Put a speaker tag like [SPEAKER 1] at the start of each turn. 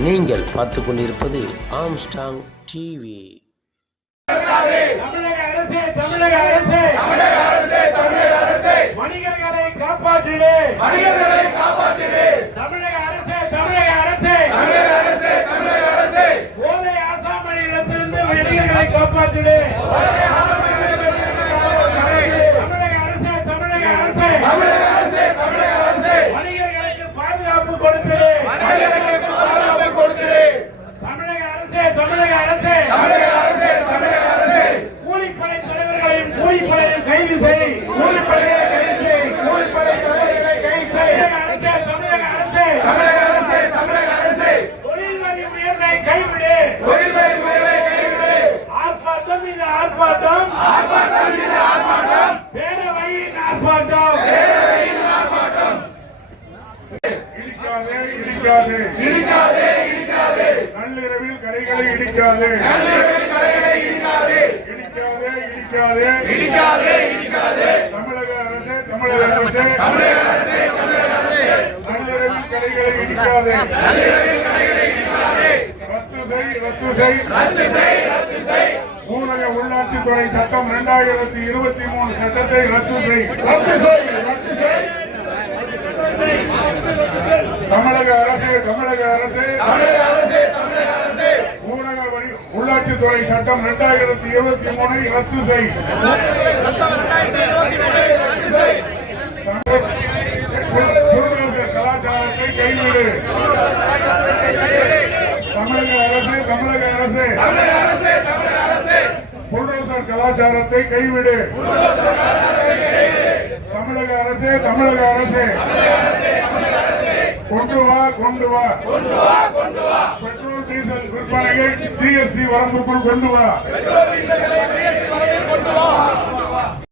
[SPEAKER 1] நீங்கள் பார்த்து கொண்டிருப்பது ஆம்ஸ்டாங் டிவி.
[SPEAKER 2] தமிழக அரசே, தமிழக அரசே, தமிழக அரசே, தமிழக அரசே, வணிகர்களை காப்பாற்றிடு, வணிகர்களை காப்பாற்றிடு. தமிழக அரசே, தமிழக அரசே, தமிழக அரசே, தமிழக அரசே, போதை ஆசாமியிடத்திலிருந்து வணிகர்களை காப்பாற்றிடு. தமிழக அரசே, தமிழக அரசே, தமிழக அரசே, தமிழக அரசே, வணிகர்களுக்கு பாதுகாப்பு கொடுத்திடு, வணிகர்களுக்கு பாதுகாப்பு கொடுத்திடு. தமிழக அரசே, தமிழக அரசே, தமிழக அரசே, தமிழக அரசே, கூலிப்படை தலைவர்களையும் கூலிப்படையையும் கைது செய், கூலிப்படையை கைது செய், கூலிப்படை தலைவர்களை கைது செய். அரசே, தமிழக அரசே, தமிழக அரசே, தமிழக அரசே, தொழில் வரி உயர்வை கைவிடு, தொழில் வரி உயர்வை கைவிடு. ஆர்ப்பாட்டம் இது ஆர்ப்பாட்டம், ஆர்ப்பாட்டம் இது ஆர்ப்பாட்டம், பேரவையின் ஆர்ப்பாட்டம், பேரவையின் ஆர்ப்பாட்டம்.
[SPEAKER 3] இடிக்காதே இடிக்காதே
[SPEAKER 2] இடிக்காதே இடிக்காதே,
[SPEAKER 3] நள்ளிரவில் கடைகளை இடிக்காதே,
[SPEAKER 2] நள்ளிரவில் கடைகளை இடிக்காதே,
[SPEAKER 3] இடிக்காதே இடிக்காதே
[SPEAKER 2] இடிக்காதே இடிக்காதே.
[SPEAKER 3] தமிழக அரசே, தமிழக அரசே,
[SPEAKER 2] தமிழக அரசே, தமிழக அரசே,
[SPEAKER 3] நள்ளிரவில் கடைகளை இடிக்காதே,
[SPEAKER 2] நள்ளிரவில் கடைகளை இடிக்காதே.
[SPEAKER 3] ரத்து செய், ரத்து செய்,
[SPEAKER 2] ரத்து செய், ரத்து செய்,
[SPEAKER 3] ஊரக உள்ளாட்சித்துறை சட்டம் 2023 சட்டத்தை ரத்து செய்,
[SPEAKER 2] ரத்து செய், ரத்து செய்.
[SPEAKER 3] தமிழக அரசே, தமிழக அரசே,
[SPEAKER 2] தமிழக அரசே, தமிழக அரசே,
[SPEAKER 3] ஊரக உள்ளாட்சித்துறை சட்டம் 2023 ரத்து செய். கலாச்சாரத்தை கைவிடு. தமிழக அரசே, தமிழக அரசே,
[SPEAKER 2] தமிழக அரசே, தமிழக அரசே,
[SPEAKER 3] புல்டோசர் கலாச்சாரத்தை கைவிடு. தமிழக அரசே, தமிழக அரசே, கொண்டு வா, கொண்டு வா, பெட்ரோல் டீசல் விற்பனையை ஜிஎஸ்டி வரம்புக்குள் கொண்டு வா.